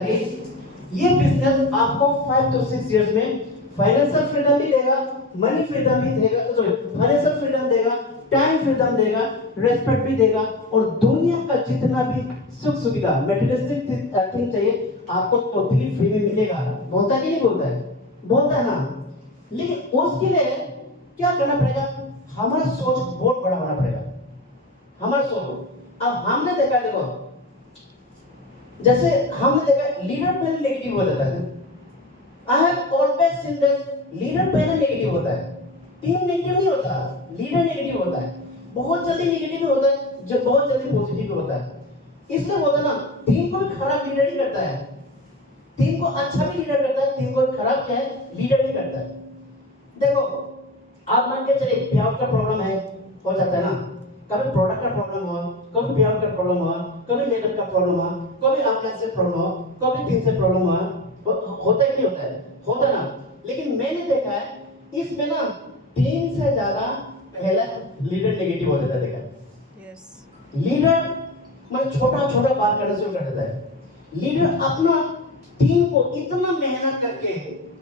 ये बिजनेस आपको 5 to 6 years में फाइनेंशियल फ्रीडम भी देगा, मनी फ्रीडम भी देगा, सॉरी फाइनेंशियल फ्रीडम देगा, टाइम फ्रीडम देगा, रेस्पेक्ट भी देगा और दुनिया का जितना भी सुख सुविधा मटेरियलिस्टिक थिंग चाहिए आपको टोटली फ्री में मिलेगा। बोलता है कि नहीं बोलता है? बोलता है ना। लेकिन उसके लिए क्या करना पड़ेगा? हमारा सोच बहुत बड़ा होना पड़ेगा। हमारा सोच अब हमने देखा, देखो जैसे हमने देखा लीडर पहले नेगेटिव हो जाता है। I have always seen that leader पहले नेगेटिव होता है, टीम नेगेटिव नहीं होता, लीडर नेगेटिव होता है। बहुत जल्दी नेगेटिव होता है, जब बहुत जल्दी पॉजिटिव होता है। इसलिए बोलता ना, टीम को भी खराब लीडर ही करता है, टीम को अच्छा भी लीडर करता है, टीम को खराब क्या है लीडर ही करता है। देखो आप मान के चलिए पेआउट का प्रॉब्लम है, हो जाता है ना, कभी प्रोडक्ट का प्रॉब्लम हुआ, कभी पेआउट का प्रॉब्लम हुआ, कभी लेबर का प्रॉब्लम हुआ, कभी अपलाइन से प्रॉब्लम हुआ, कभी टीम से प्रॉब्लम हुआ, होता है कि नहीं होता है? होता ना। लेकिन मैंने देखा है इसमें ना टीम से ज्यादा पहला लीडर नेगेटिव हो जाता है। देखा यस लीडर मतलब छोटा छोटा बात करना शुरू कर देता है। लीडर अपना टीम को इतना मेहनत करके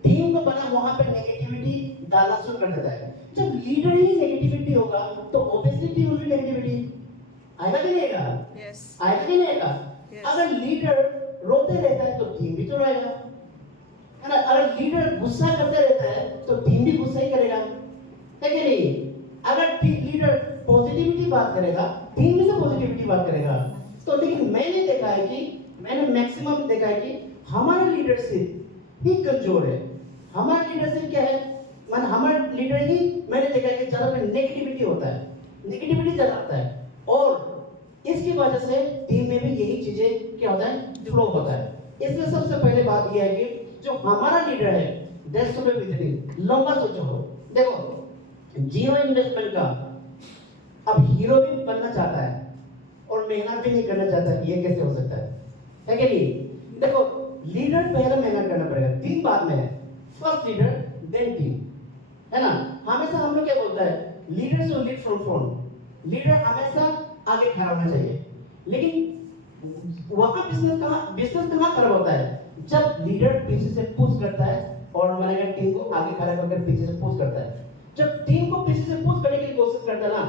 टीम को बना वहां पे नेगेटिविटी डालना शुरू कर देता है। जब लीडर ही नेगेटिविटी होगा तो ऑब्वियसली टीम में भी नेगेटिविटी आएगा कि नहीं आएगा? यस आएगा कि नहीं आएगा? Yes. अगर लीडर रोते रहता है तो टीम भी तो रोएगा, है ना? अगर लीडर गुस्सा करते रहता है तो टीम भी गुस्सा ही करेगा, है कि नहीं? अगर लीडर पॉजिटिविटी बात करेगा टीम भी तो पॉजिटिविटी बात करेगा। तो लेकिन मैंने देखा है कि मैंने मैक्सिमम देखा है कि हमारा लीडरशिप ही कमजोर है। हमारा लीडरशिप क्या है, मान हमारा लीडर ही मैंने देखा है कि ज्यादा नेगेटिविटी होता है, नेगेटिविटी ज्यादा आता है और इसकी वजह से टीम में भी यही चीजें क्या होता है, फ्लो होता है। इसलिए सबसे पहले बात यह है कि जो हमारा लीडर है दैट्स टू बी विजनिंग, लंबा सोचो। देखो जियो इन्वेस्टमेंट का अब हीरो भी बनना चाहता है और मेहनत भी नहीं करना चाहता, ये कैसे हो सकता है कि नहीं? देखो लीडर पहले मेहनत करना पड़ेगा, टीम बाद में है। फर्स्ट लीडर देन टीम, है ना? हमेशा हम लोग क्या बोलता है, leader should lead from front. Leader हमेशा आगे खड़ा होना चाहिए। लेकिन वहां बिजनेस कहां खराब होता है, जब लीडर पीछे से पुश करता है और मैनेजर टीम को आगे खड़ा करके पीछे से पुश करता है। जब टीम को पीछे से पुश करने की कोशिश करता है ना,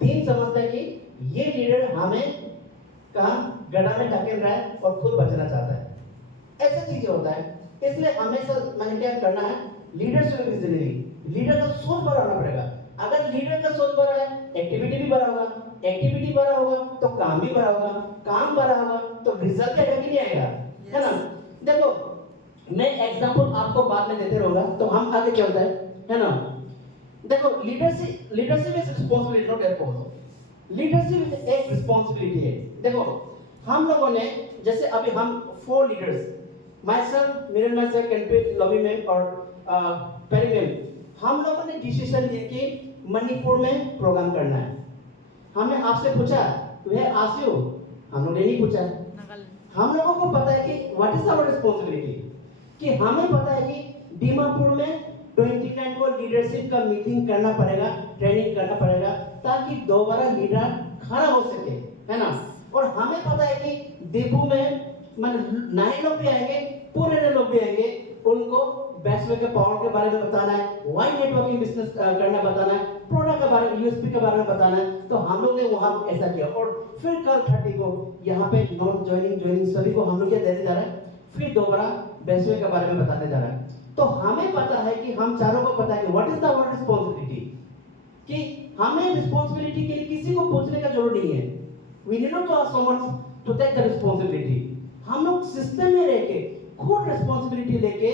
टीम समझता है कि ये लीडर हमें कहां गड्ढा में ढकेल रहा है और खुद बचना चाहता है। ऐसा चीजें होता है। इसलिए हमेशा मैंने क्या करना है, लीडरशिप विजनरी, लीडर का सोच बड़ा होना पड़ेगा। अगर लीडर का सोच बड़ा है एक्टिविटी भी बड़ा होगा, एक्टिविटी बड़ा होगा तो काम भी बड़ा होगा, काम बड़ा होगा तो रिजल्ट आएगा कि नहीं आएगा, है ना? देखो मैं एग्जांपल आपको बाद में देते रहूंगा तो हम आगे चलते हैं, है ना? देखो leadership is responsibility not a pose. Leadership एक रिस्पांसिबिलिटी है। देखो हम लोगों ने जैसे अभी हम 4 leaders, myself, Niranjan sir, Kenpit, Lobby ma'am और पेरी मैम, हम लोगों ने डिसीजन लिया कि मणिपुर में प्रोग्राम करना है। हमने आपसे पूछा वह आसियो, हम लोगों ने नहीं पूछा। हम लोगों को पता है कि व्हाट इज आवर रिस्पांसिबिलिटी, कि हमें पता है कि दीमापुर में 29 को लीडरशिप का मीटिंग करना पड़ेगा, ट्रेनिंग करना पड़ेगा ताकि दोबारा लीडर खड़ा हो सके, है ना? और हमें पता है कि दीपू में नए लोग भी आएंगे, पुराने लोग भी आएंगे, उनको बेस्ट वे के पावर के बारे में बताना है, वाई नेटवर्किंग बिजनेस करना बताना है, प्रोडक्ट के बारे में, यूएसपी के बारे में बताना है। तो हम लोग ने वहां ऐसा किया और फिर कल 30 को यहाँ पे नॉन ज्वाइनिंग सभी को हम लोग क्या देने जा रहे हैं, फिर दोबारा बेस्ट वे के बारे में बताने जा रहा है। तो हमें पता है कि हम चारों को पता है कि व्हाट इज आवर रिस्पांसिबिलिटी, कि हमें रिस्पांसिबिलिटी के लिए किसी को पूछने का जरूरत नहीं है। We need not to ask someone to take the responsibility. हम लोग सिस्टम में रह के खुद रिस्पांसिबिलिटी लेके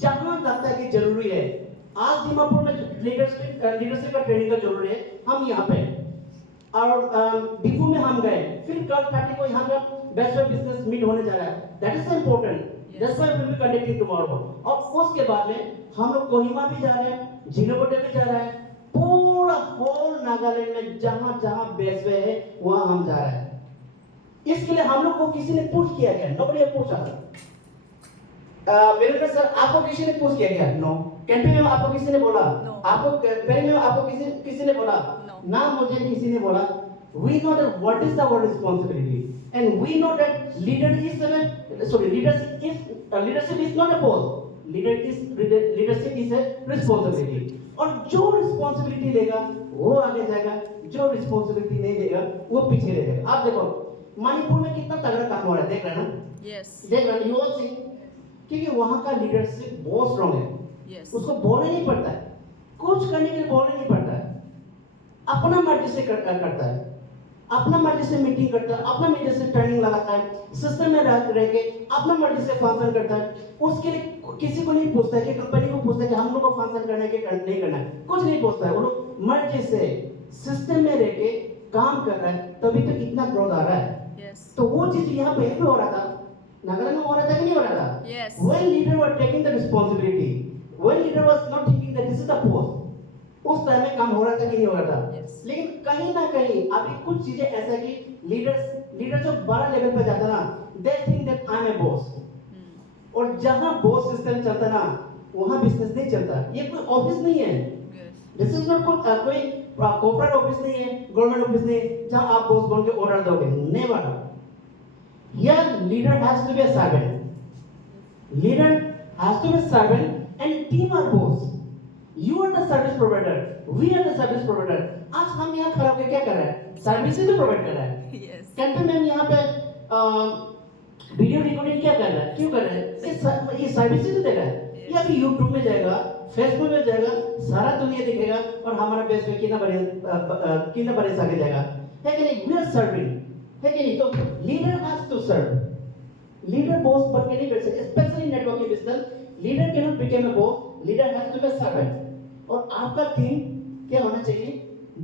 जहां लगता है कि जरूरी है, आज दीमापुर में लीडरशिप का ट्रेनिंग का जरूरी है, हम यहाँ पे और दीपू में हम गए, फिर कल 30 को यहाँ का बेस्ट ऑफ बिजनेस मीट होने जा रहा है। That is so important, that's why we will be conducting tomorrow. और उसके बाद में हम लोग कोहिमा भी जा रहे हैं, जिनोगोटे भी जा रहे हैं, पूरा होल नागालैंड में जहां जहां बेस्ट वे है वहां हम जा रहे हैं। इसके लिए हम लोग को किसी ने पुश किया गया, नोबडी हैज पूछा। मेरे सर आपको किसी ने पुश किया गया? नो। कैंपी में आपको किसी ने बोला? No. आपको पेरी में आपको किसी ने बोला? No. ना मुझे किसी ने बोला। we know that what is our responsibility, and we know that leadership is not a post. Leadership is a responsibility. और जो रिस्पॉन्सिबिलिटी लेगा वो आगे जाएगा, जो रिस्पॉन्सिबिलिटी नहीं लेगा वो पीछे रह जाएगा। आप देखो मणिपुर में कितना तगड़ा काम हो रहा है, देख रहे हैं ना? देख रहे हैं, यू ऑल सी, क्योंकि वहाँ का लीडरशिप बहुत स्ट्रांग है। उसको बोलने नहीं पड़ता है, कुछ करने के लिए बोलने नहीं पड़ता है, अपना मर्जी से करता है, अपना मर्जी से मीटिंग करता है, अपना मर्जी से ट्रेनिंग लगाता है, सिस्टम में रह के अपना मर्जी से फंक्शन करता है। उसके लिए किसी को नहीं पूछता है कि कंपनी को पूछता है कि हम लोग को फंक्शन करना है कि नहीं करना है, कुछ नहीं पूछता है। वो लोग मर्जी से सिस्टम में रह के काम कर रहा है, तभी तो इतना ग्रोथ आ रहा है। तो वो चीज यहाँ पहले भी हो रहा था, नागालैंड में हो रहा था कि नहीं हो रहा था? When leader were taking the responsibility, when leader was not thinking that this is the post, उस टाइम में काम हो रहा था कि नहीं हो रहा था? लेकिन कहीं ना कहीं अभी कुछ चीजें ऐसा कि लीडर जो बड़ा लेवल पे जाता ना, they think that I'm a boss, और जहां बॉस सिस्टम चलता ना वहां बिजनेस नहीं चलता। ये कोई ऑफिस नहीं है, दिस इज नॉट कोई कॉर्पोरेट ऑफिस नहीं है, गवर्नमेंट ऑफिस नहीं है जहां आप बॉस बन के ऑर्डर दोगे, never. Here leader has to be a servant, leader has to be a servant and team are boss. You are the service provider, we are the service provider. आज हम यहाँ खड़ा होकर क्या कर रहे हैं? सर्विस ही तो प्रोवाइड कर रहा है। कैंपन मैम यहाँ पे वीडियो रिकॉर्डिंग क्या कर रहा है, क्यों कर रहा है? ये सर्विस ही तो दे रहा है। ये अभी यूट्यूब में जाएगा, फेसबुक में जाएगा, सारा दुनिया दिखेगा और हमारा बेस में कितना बड़े आगे जाएगा, है कि नहीं? वी आर सर्विंग, है कि नहीं? तो leader has to serve. Leader boss बन के नहीं बैठ सकते, specially networking business. Leader can not become a boss, leader has to be a servant. और आपका टीम क्या होना चाहिए?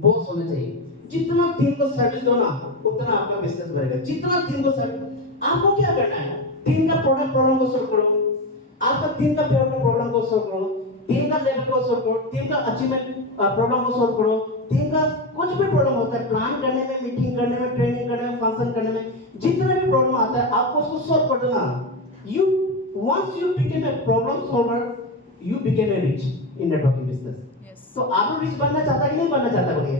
बॉस होना चाहिए। जितना टीम को सर्विस दो ना, उतना आपका बिजनेस बढ़ेगा। जितना टीम को सर्विस, आपको क्या करना है? टीम का प्रॉब्लम को सॉल्व करो, आपका टीम का प्रॉब्लम को सॉल्व करो, टीम का लेवल को सॉल्व करो, टीम का अचीवमेंट प्रॉब्लम को सॉल्व करो। टीम का कुछ भी प्रॉब्लम होता है, प्लान करने में, मीटिंग करने में, ट्रेनिंग करने में, फंक्शन करने में, जितना भी प्रॉब्लम आता है आपको उसको सॉल्व कर देना। You once you became a problem solver, you became a rich in networking business. तो आप रिच बनना चाहता कि नहीं बनना चाहता? बोलिए।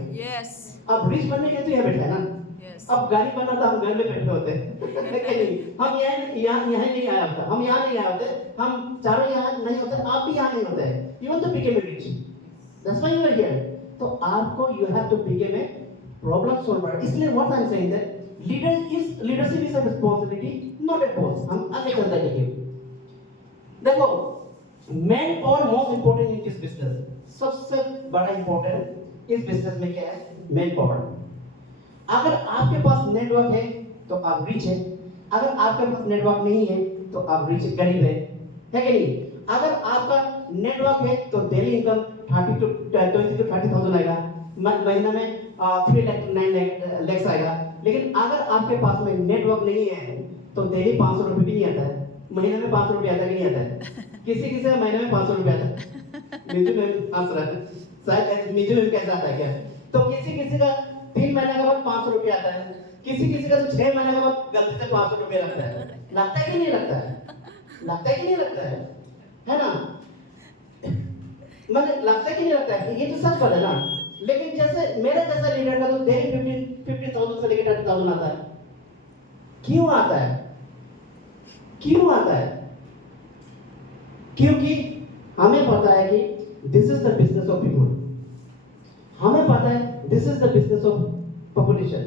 अब रिच बनने के लिए तो यहाँ बैठे हैं ना। अब गाड़ी बनना था, हम घर में बैठे होते हैं। हम यहाँ नहीं आया होता, हम यहाँ नहीं आए होते, हम चारों यहाँ नहीं होते, आप भी यहाँ नहीं होते। You want to become a rich, that's why you are here. तो आपको you have to become a problem solver. इसलिए what I'm saying that leadership is a responsibility, not a boss. हम आगे चलते हैं। देखो, man power most important in this business. सबसे बड़ा इंपॉर्टेंट इस बिजनेस में क्या है? Man power. अगर आपके पास नेटवर्क है तो आप रिच है, अगर आपके पास नेटवर्क नहीं है तो आप रिच गरीब है कि नहीं? अगर आपका नेटवर्क है तो डेली इनकम 20 to 30,000 आएगा, महीना में 3 लाख to 9 लाख आएगा। लेकिन अगर आपके पास में नेटवर्क नहीं है तो डेली 500 रुपये भी नहीं आता है, महीने में 500 रुपये आता है कि नहीं आता है? किसी का महीने में 500 रुपये आता है। मिजू में हंस रहा है, शायद मिजू में कैसा आता है क्या? तो किसी का 3 महीने के बाद 500 रुपये आता है, किसी का तो 6 महीने के बाद गलती से 500 रुपये लगता है। लगता है कि नहीं लगता है? लगता है कि नहीं लगता है ना? मतलब लगता है कि नहीं लगता है? ये तो सच बात है ना। लेकिन जैसे मेरे जैसा लीडर का तो डेली 15,000 से लेकर 30,000 आता है। क्यों आता है? क्यों आता है? क्योंकि हमें पता है कि this is the business of people. हमें पता है this is the business of population.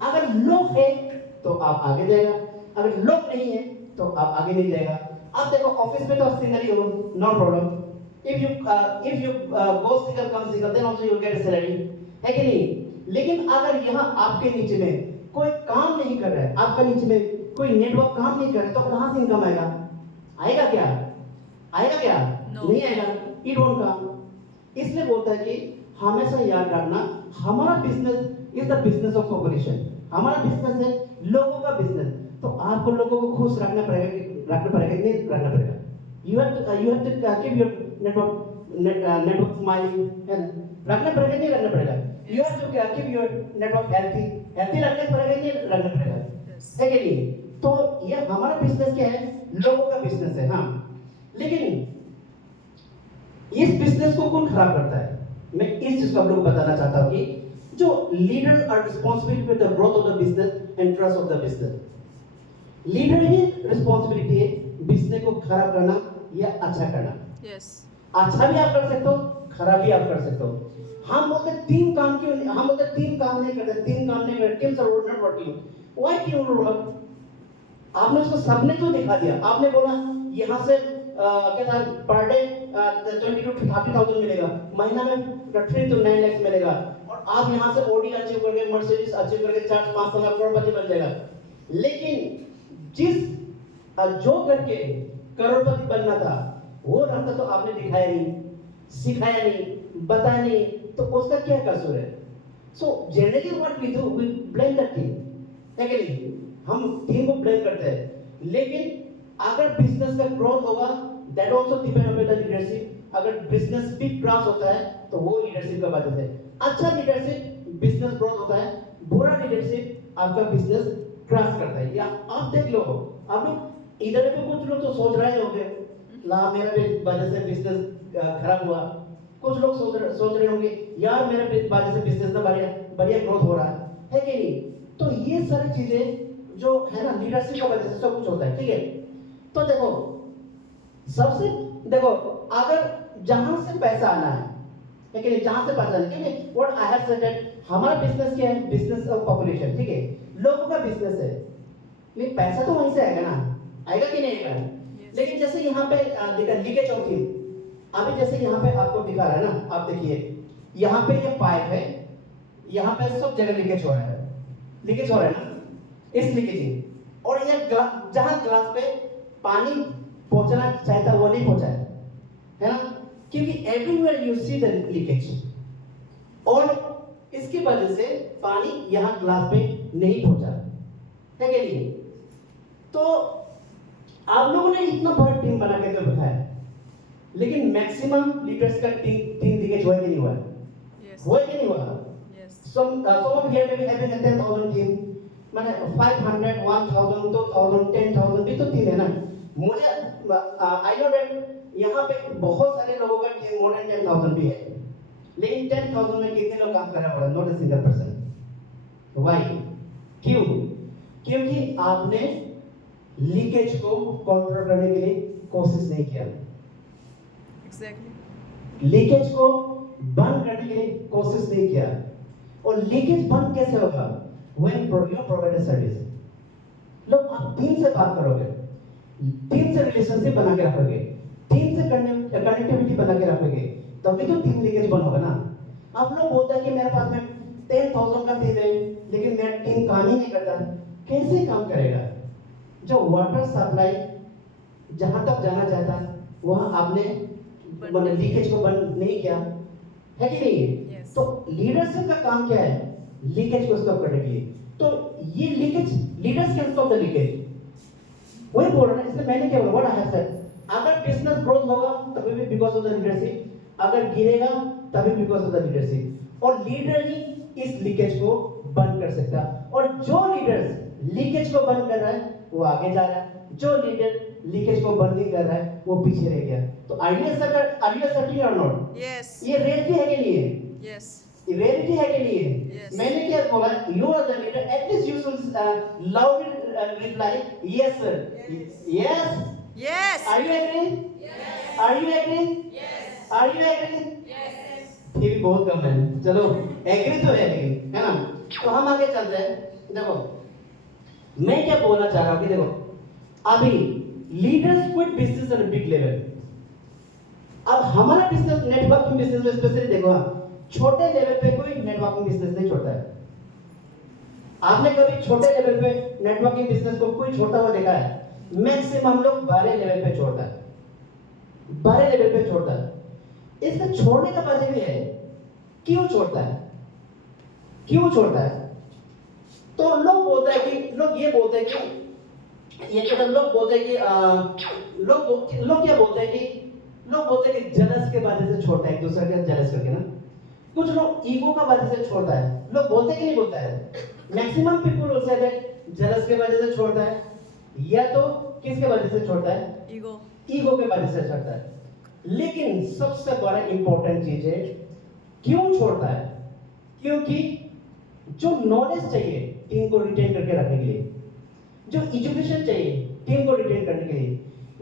अगर लोग है तो आप आगे जाएगा, अगर लोग नहीं है तो आप आगे नहीं जाएगा। आप देखो ऑफिस में तो आप सिंगल ही हो, no problem. If you go single come single then also you will get a salary, है कि नहीं? लेकिन अगर यहाँ आपके नीचे में कोई काम नहीं कर रहा है, आपका नीचे में कोई नेटवर्क काम नहीं कर रहा है, तो कहाँ से इनकम आएगा? आएगा क्या? आएगा क्या? नहीं आएगा। It won't come. इसलिए बोलता है कि हमेशा याद रखना, हमारा business is the business of population. हमारा बिजनेस है लोगों का बिजनेस। तो आपको लोगों को खुश रखना पड़ेगा कि नहीं रखना पड़ेगा। You have to keep your network smiling, रखना पड़ेगा नहीं रखना पड़ेगा? You have to keep your network healthy रखना पड़ेगा नहीं रखना पड़ेगा, है कि नहीं? तो ये हमारा बिजनेस क्या है? लोगों का बिजनेस है। हाँ, लेकिन इस बिजनेस को कौन खराब करता है? मैं इस चीज को आप लोगों को बताना चाहता हूँ कि जो leaders are responsible with the growth of the business and trust of the business. Leader ही रिस्पॉन्सिबिलिटी है बिजनेस को खराब करना या अच्छा करना। Yes. अच्छा भी आप कर सकते हो, खराब भी आप कर सकते हो। हम बोलते तीन काम क्यों, हम बोलते तीन काम नहीं करते, तीन काम नहीं करते, teams are not working. Why team work? आपने उसको सबने तो दिखा दिया, आपने बोला यहाँ से क्या था पर डे 20 to 30,000 मिलेगा, महीना में 3 to 9 लाख मिलेगा, और आप यहाँ से ऑडी अचीव करके, मर्सिडीज अचीव करके 4-5 लाख करोड़पति बन जाएगा। लेकिन जिस जो करके करोड़पति बनना था वो रास्ता तो आपने दिखाया नहीं, सिखाया नहीं, बताया नहीं, तो उसका क्या कसूर है? So generally what we do, we blame the team, है कि नहीं? हम टीम को ब्लेम करते हैं, लेकिन अगर बिजनेस का ग्रोथ होगा that also depend on the leadership. अगर बिजनेस भी क्रॉस होता है तो वो लीडरशिप का वजह से। अच्छा लीडरशिप बिजनेस ग्रोथ होता है, बुरा लीडरशिप आपका बिजनेस क्रॉस करता है। या आप देख लो, आप लोग इधर पे कुछ लोग तो सोच रहे होंगे ला मेरा वजह से बिजनेस खराब हुआ, कुछ लोग सोच रहे होंगे यार मेरा वजह से बिजनेस ना बढ़िया ग्रोथ हो रहा है कि नहीं? तो ये सारी चीजें जो है ना लीडरशिप की वजह से सब कुछ होता है, ठीक है? तो देखो सबसे देखो अगर जहां से पैसा आना है कि नहीं, जहां से पैसा आना है, what I have said that हमारा बिजनेस क्या है? बिजनेस ऑफ पॉपुलेशन, ठीक है? लोगों का बिजनेस है, लेकिन पैसा तो वहीं से आएगा ना, आएगा कि नहीं आएगा? लेकिन जैसे यहाँ पे देखा लीकेज ऑफ फ्यूल, अभी जैसे यहाँ पे आपको दिखा रहा है ना, आप देखिए यहाँ पे ये पाइप है, यहाँ पे सब जगह लीकेज हो रहा है, लीकेज हो रहा है ना, इस लीकेज, और ये जहाँ ग्लास पे पानी पहुंचना चाहता वो नहीं पहुंचा है ना, क्योंकि everywhere you see the leakage, और इसकी वजह से पानी यहाँ ग्लास पे नहीं पहुंचा है कि नहीं? तो आप लोगों ने इतना बड़ा टीम बना के तो बिठाया, लेकिन मैक्सिमम लीडर्स का टीम लीकेज हुआ कि नहीं हुआ? हुआ कि नहीं हुआ? some of here maybe having a 10,000 team, माने 500, 1,000, 2,000, 10,000 भी तो टीम है ना। मुझे आई नो दैट यहाँ पे बहुत सारे लोगों का टीम मोर देन 10,000 भी है, लेकिन 10,000 में कितने लोग काम कर रहे हैं? Not a single person. Why? क्यों? क्योंकि आपने लीकेज को कंट्रोल करने के लिए कोशिश नहीं किया। Exactly. लीकेज को बंद करने के लिए कोशिश नहीं किया। और लीकेज बंद कैसे होगा? When you provide a service, लोग आप टीम से बात करोगे, टीम से रिलेशनशिप बना के रखोगे, टीम से कनेक्टिविटी बना के रखोगे, तभी तो टीम लीकेज बंद होगा ना। आप लोग बोलते हैं कि मेरे पास में 10,000 का टीम है, लेकिन मेरा टीम काम ही नहीं करता। कैसे काम करेगा? जो वाटर सप्लाई जहां तक जाना चाहता वहां आपने मतलब लीकेज को बंद नहीं किया, है कि नहीं? Yes. तो लीडरशिप का काम क्या है? लीकेज को स्टॉप करने के लिए। तो ये leakage, leaders can stop the leakage. वही बोल रहा है, इसलिए मैंने क्या बोला, व्हाट आई हैव सेड, अगर बिजनेस ग्रोथ होगा तभी भी बिकॉज ऑफ द लीडरशिप, अगर गिरेगा तभी बिकॉज ऑफ द लीडरशिप, और लीडर ही इस लीकेज को बंद कर सकता है। और जो लीडर्स लीकेज को बंद कर रहा है वो आगे जा रहा है, जो लीडर लीकेज को बंद नहीं कर रहा है वो पीछे रह गया। तो आर यू एक्सेप्टिंग और नॉट? Yes. ये रियलिटी है कि नहीं है? Yes. रियलिटी है कि नहीं है? Yes. मैंने क्या बोला? You are the leader, at least you should loudly reply yes sir, yes, Yes. Are you agree? Yes. Are you agree? Yes. Are you agree? Yes. ये भी बहुत कम है, चलो एग्री तो है, लेकिन है ना। तो हम आगे चलते हैं। देखो मैं क्या बोलना चाह रहा हूँ कि देखो अभी leaders quit business on big level. अब हमारा बिजनेस नेटवर्किंग बिजनेस में स्पेशली देखो, छोटे लेवल पे कोई नेटवर्किंग बिजनेस नहीं छोड़ता है। आपने कभी छोटे लेवल पे नेटवर्किंग बिजनेस को कोई छोड़ता हुआ देखा है? मैक्सिमम लोग बड़े लेवल पे छोड़ता है, बड़े लेवल पे छोड़ता है। इसका छोड़ने का वजह भी है, क्यों छोड़ता है? क्यों छोड़ता है? तो लोग बोलते हैं कि लोग ये बोलते हैं कि ये क्या, लोग बोलते हैं कि लोग क्या बोलते हैं कि लोग बोलते हैं कि जेलस के वजह से छोड़ता है, एक दूसरे के जेलस करके ना। कुछ लोग ईगो का वजह से छोड़ता है। लोग बोलते हैं कि नहीं बोलता है? Maximum people will say that jealous के वजह से छोड़ता है, या तो किसके वजह से छोड़ता है? Ego. ईगो के वजह से छोड़ता है। लेकिन सबसे बड़ा इंपॉर्टेंट चीज है क्यों छोड़ता है? क्योंकि जो नॉलेज चाहिए टीम को रिटेन करके रखने के लिए, जो एजुकेशन चाहिए टीम को रिटेन करने के लिए,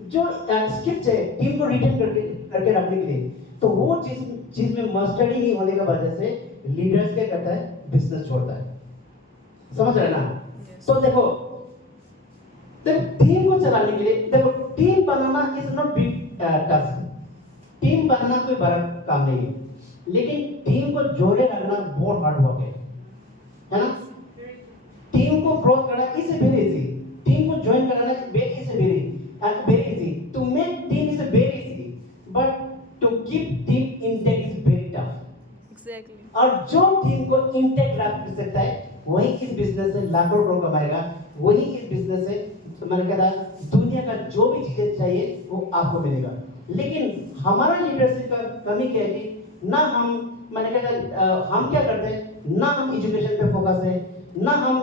जो स्किल चाहिए टीम को रिटेन करके रखने के लिए, तो वो चीज में मास्टरी नहीं होने की वजह से लीडर्स क्या करता है, बिजनेस छोड़ता है। समझ रहे ना? Yes. तो देखो टीम को चलाने के लिए, देखो टीम बनाना is not big task. Team बनाना कोई बड़ा काम नहीं है, लेकिन टीम को जोड़े रखना बहुत हार्ड वर्क है ना? टीम को ग्रोथ करना इज वेरी इजी, टीम को ज्वाइन कराना very easy, to make team is very easy, but to keep team intact is very tough. Exactly. और जो टीम को इंटेक्ट रख सकता है वही इस बिजनेस से लाखों रुपए कमाएगा, वही इस बिजनेस से मैंने कहा दुनिया का जो भी चीजें चाहिए वो आपको मिलेगा। लेकिन हमारा लीडरशिप का कमी क्या है कि ना मैंने कहा हम क्या करते हैं, ना हम एजुकेशन पे फोकस है, ना हम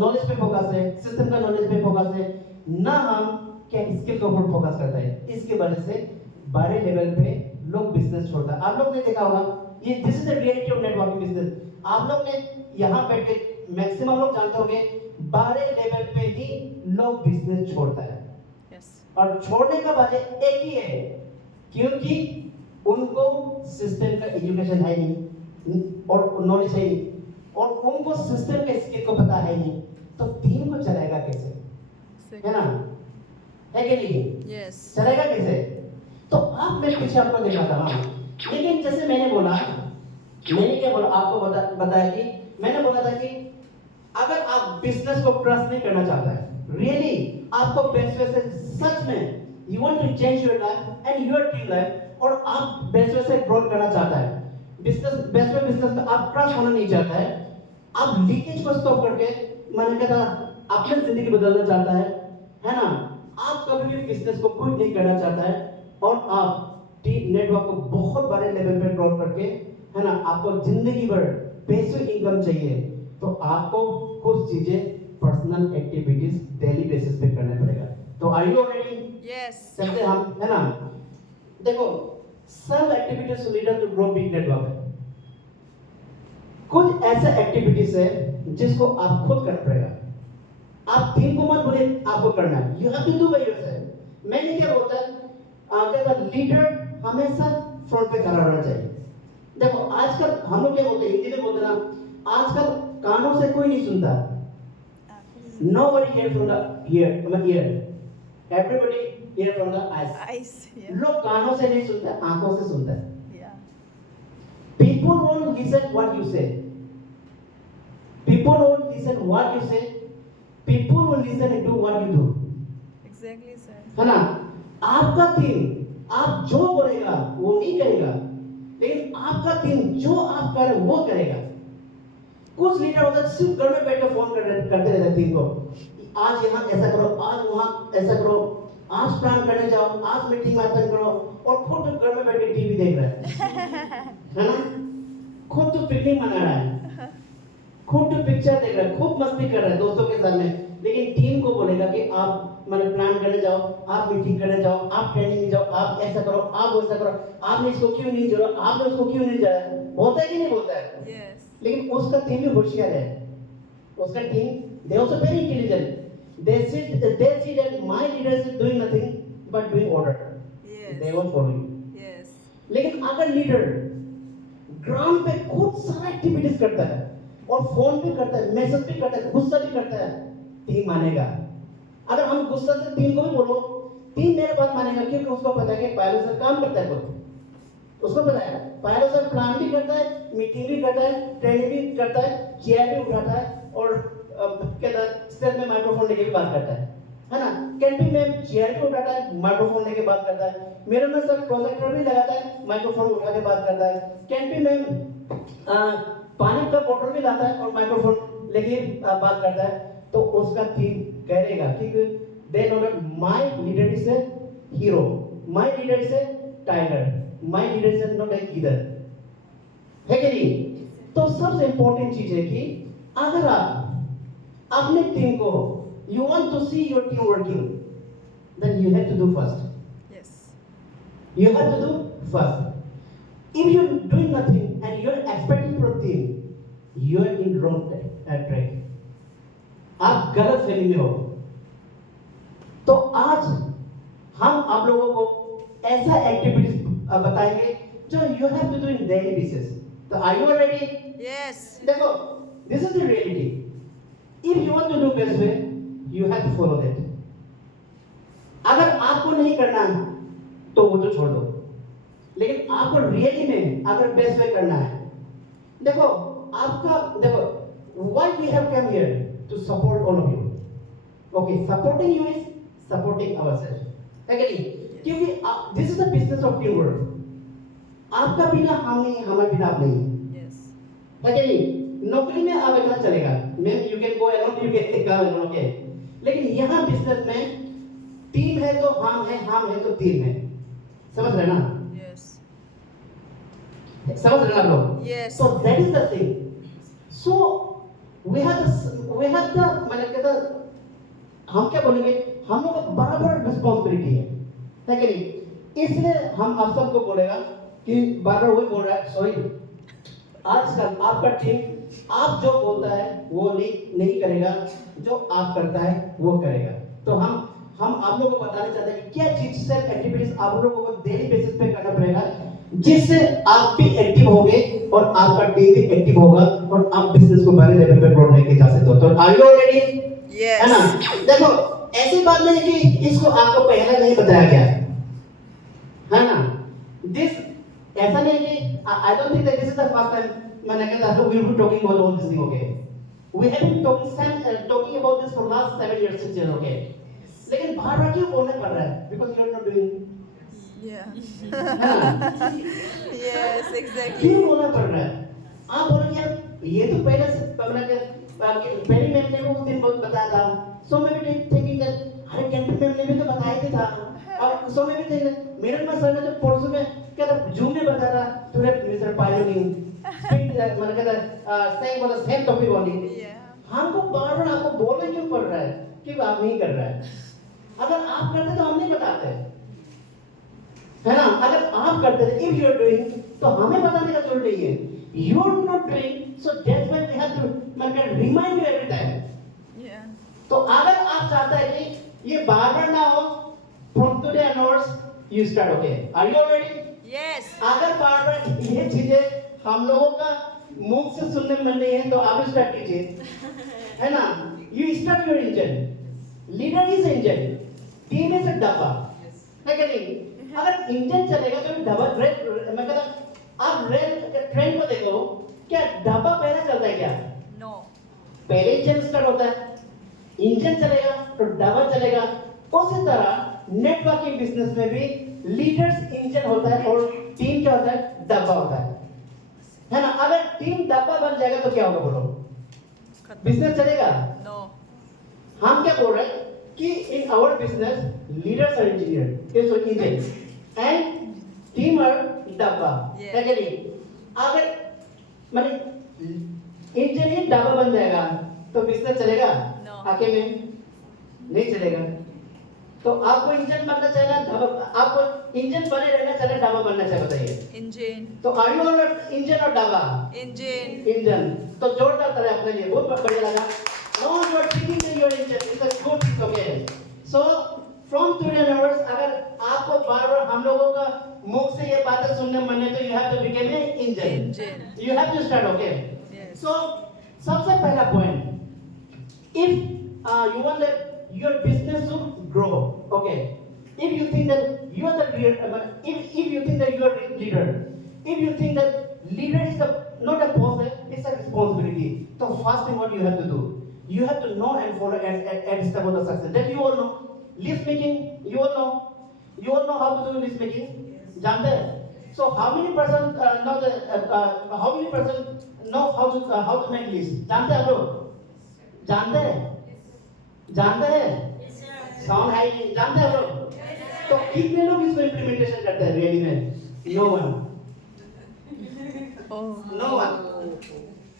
नॉलेज पे फोकस है, सिस्टम का नॉलेज पे फोकस है, ना हम क्या स्किल के ऊपर फोकस करते हैं। इसकी वजह से बड़े लेवल पे लोग बिजनेस छोड़ता है। आप लोग ने देखा होगा, ये this is the reality of networking business. आप लोग ने यहाँ बैठ के मैक्सिमम लोग जानते होंगे बड़े लेवल पे ही लोग बिजनेस छोड़ता है। Yes. और छोड़ने का वजह एक ही है, क्योंकि उनको सिस्टम का एजुकेशन है नहीं और नॉलेज है नहीं, और उनको सिस्टम के स्किल को पता है नहीं, तो टीम को चलाएगा कैसे, है ना? है कि नहीं? Yes. चलेगा कैसे? तो आप मेरे पीछे आपको देखा था, हाँ। लेकिन जैसे मैंने क्या बोला आपको बताया कि मैंने बोला था कि अगर आप बिजनेस को ट्रस्ट नहीं करना चाहता है, रियली आपको बेस्ट वे से सच में you want to change your life and your team life, और आप बेस्ट वे से ग्रोथ करना चाहता है, बिजनेस में आप ट्रस्ट होना नहीं चाहता है, आप लीकेज को स्टॉप करके मैंने कहा अपनी जिंदगी बदलना चाहता है ना? आप कभी भी बिजनेस को क्विट नहीं करना चाहता है, और आप टीम नेटवर्क को बहुत बड़े लेवल पे ग्रो करके, है ना, आपको जिंदगी भर पैसिव इनकम चाहिए, तो आपको कुछ चीजें पर्सनल एक्टिविटीज डेली बेसिस पे करना पड़ेगा। तो आर यू रेडी? Yes. चलते हम, है ना? देखो सब activities leader to grow big network, कुछ ऐसे एक्टिविटीज है जिसको आप खुद करना पड़ेगा। आप टीम को मत बोले आपको करना है, you have to do by yourself. मैंने क्या बोलता है, लीडर हमेशा फ्रंट पे खड़ा रहना चाहिए। देखो आजकल हम लोग क्या बोलते हैं, हिंदी में बोलते हैं ना, आजकल कानों से कोई नहीं सुनता। Nobody hear from the ear, everybody hear from the eyes. Eyes. Yeah. लोग कानों से नहीं सुनते, आंखों से सुनते हैं। Yeah. People won't listen what you say. People won't listen what you say. People will listen and do what you do. Exactly, sir. है ना? आपका टीम आप जो बोलेगा वो नहीं करेगा, लेकिन आपका टीम जो आप करे वो करेगा। कुछ लीडर होता है सिर्फ घर में बैठ के फोन करते रहते हैं टीम को, आज यहाँ ऐसा करो, आज वहाँ ऐसा करो, आज प्लान करने जाओ, आज मीटिंग अटेंड करो, और खुद तो घर में बैठ के टीवी देख रहा है ना? खुद तो पिकनिक मना रहा है, खुद तो पिक्चर देख रहा है, खूब मस्ती कर रहा है दोस्तों के साथ में, लेकिन टीम को बोलेगा कि आप मैंने प्लान करने जाओ, आप मीटिंग करने जाओ, आप ट्रेनिंग में जाओ, आप ऐसा करो, आप वैसा करो, आपने इसको क्यों नहीं जोड़ा, आपने उसको क्यों नहीं जोड़ा, बोलता है कि नहीं बोलता है? Yes. लेकिन उसका टीम भी होशियार है, उसका team they also very intelligent, they see that my leaders is doing nothing but doing order. Yes. They won't follow you. Yes. लेकिन अगर लीडर ग्राउंड पे खुद सारा एक्टिविटीज करता है, और फोन भी करता है, मैसेज भी करता है, गुस्सा भी करता है, टीम मानेगा। अगर हम गुस्सा से टीम को भी बोलो, टीम मेरे बात मानेगा, क्योंकि उसको पता है कि पायलो सर काम करता है खुद, उसको पता है पायलो सर प्लान भी करता है, मीटिंग भी करता है, ट्रेनिंग भी करता है, चेयर भी उठाता है, और कहता है स्टेज में माइक्रोफोन लेके भी बात करता है ना? कैंटीन में चेयर भी उठाता है, माइक्रोफोन लेके बात करता है, मेरे में सर प्रोजेक्टर भी लगाता है, माइक्रोफोन उठा के बात करता है, कैंटीन में पानी का बोतल भी लाता है और माइक्रोफोन लेके बात करता है। तो उसका टीम करेगा कि they know that my leader is a hero, my leader is a tiger, my leader is not like either, है कि नहीं? तो सबसे इंपॉर्टेंट चीज है कि अगर आप अपने टीम को you want to see your team working, then you have to do first, Yes. you have to do first. If you're doing nothing and you're expecting from team, you are in wrong track, आप गलत फहमी में हो। तो आज हम आप लोगों को ऐसा एक्टिविटीज बताएंगे जो you have to do in daily basis. तो आर यू रेडी? Yes. देखो, this is the reality. If you want to do best way, you have to follow that. अगर आपको नहीं करना है तो वो तो छोड़ दो, लेकिन आपको रियली में अगर बेस्ट वे करना है, देखो आपका, देखो why we have come here to support all of you. Okay, supporting you is supporting ourself, है कि नहीं? क्योंकि this is the business of team work. आपका बिना हम नहीं, हमारे बिना आप नहीं, Yes. है कि नहीं? नौकरी में आप अकेला चलेगा, ma'am you can go alone, you can go alone, okay. लेकिन यहाँ बिजनेस में टीम है तो हम है तो टीम है। समझ रहे ना? Yes. समझ रहे ना आप लोग? Yes. So that is the thing. So we have the मैंने कहता, हम क्या बोलेंगे, हम लोग का बराबर रिस्पॉन्सिबिलिटी है कि नहीं? इसलिए हम आप सबको बोलेगा कि बार वही बोल रहा है, सॉरी आजकल आपका टीम आप जो बोलता है वो नहीं करेगा, जो आप करता है वो करेगा। तो हम आप लोगों को बताना चाहते हैं कि क्या चीज से एक्टिविटीज आप लोगों को डेली बेसिस पे करना पड़ेगा, जिससे आप भी एक्टिव होगे और आपका टीम भी एक्टिव होगा और आप बिजनेस को बड़े लेवल पे ग्रो लेके जा सकते हो। तो आर यू रेडी? Yes. है ना? देखो, ऐसी बात नहीं है कि इसको आपको पहले नहीं बताया गया, है ना? दिस ऐसा नहीं है कि I don't think that this is the first time मैंने कहता है we will be talking about all this thing, okay? We have been talking about this for last 7 years 6 years, ओके? लेकिन बार-बार क्यों बोलना पड़ रहा है? Because you are not doing. Yeah. Yes, exactly. क्यों बोलना पड़ रहा है? आप बोलोगे यार ये तो पहले से पहली मैम ने उस दिन बहुत बताया था, सो मैं भी थिंकिंग दैट अरे कैंटीन मैम ने भी तो बताया ही था, और सो मैं भी थिंकिंग मेरे में सर ने तो परसों में क्या था, जूम में बताया था टुडे मिस्टर पायोनिंग मैंने कहता सेम वाला सेम टॉपिक ओनली। Yeah. हमको बार-बार आपको बोलना क्यों पड़ रहा है कि आप नहीं कर रहा है? अगर आप करते तो हम नहीं बताते, है ना? अगर आप करते थे, इफ यू आर डूइंग, तो हमें बताने का जरूरत नहीं है। You are not doing, so that's why we have to मतलब remind you every time. Yeah. तो अगर आप चाहते हैं कि ये बार-बार ना हो, from today onwards you start, okay? Are you ready? Yes. अगर बार-बार ये चीजें हम लोगों का मुंह से सुनने में नहीं है तो आप स्टार्ट कीजिए, है ना? You start your engine, leader is engine, team is a डब्बा, है कि नहीं? अगर इंजन चलेगा तो डब्बा मैं कहता आप रेल ट्रेन को देखो, क्या डब्बा पहले चलता है क्या? No. पहले इंजन स्टार्ट होता है, इंजन चलेगा तो डब्बा चलेगा। उसी तरह नेटवर्किंग बिजनेस में भी लीडर्स इंजन होता है और टीम क्या होता है? डब्बा होता है ना? अगर टीम डब्बा बन जाएगा तो क्या होगा बोलो? बिजनेस चलेगा? No. हम क्या बोल रहे हैं कि in our business leaders are engineer is engine and team are डब्बा, है कि नहीं? अगर माने इंजन ही डब्बा बन जाएगा तो बिजनेस चलेगा? No. अकेले नहीं चलेगा। तो आपको इंजन बनना चाहिए, डब्बा आपको इंजन बने रहना चाहिए, डब्बा बनना चाहिए, बताइए? Engine. तो आर यू इंजन और डब्बा? Engine. इंजन। तो जोरदार तरह अपने लिए बहुत बढ़िया लगा। No, you are thinking that you are injured. It's a good thing, okay? So from today onwards, अगर आपको बार-बार हम लोगों का मुंह से ये बातें सुनने मन है तो you have to become an engine. Engine. You have to start, okay? Yes. So सबसे पहला point, if you want that your business to grow, okay? If you think that you are the leader, if you think that you are a leader, if you think that leader is not a post, it's a responsibility. So first thing what you have to do, you have to know and follow and step on the success. That you all know. List making, you all know. You all know how to do list making. Yes. जानते हैं? So how many person know how to make list? जानते हैं आप लोग? जानते हैं? जानते हैं? Sound high नहीं जानते हैं आप लोग? तो कितने लोग इसको implementation करते हैं रियली में? No one. Oh. No one.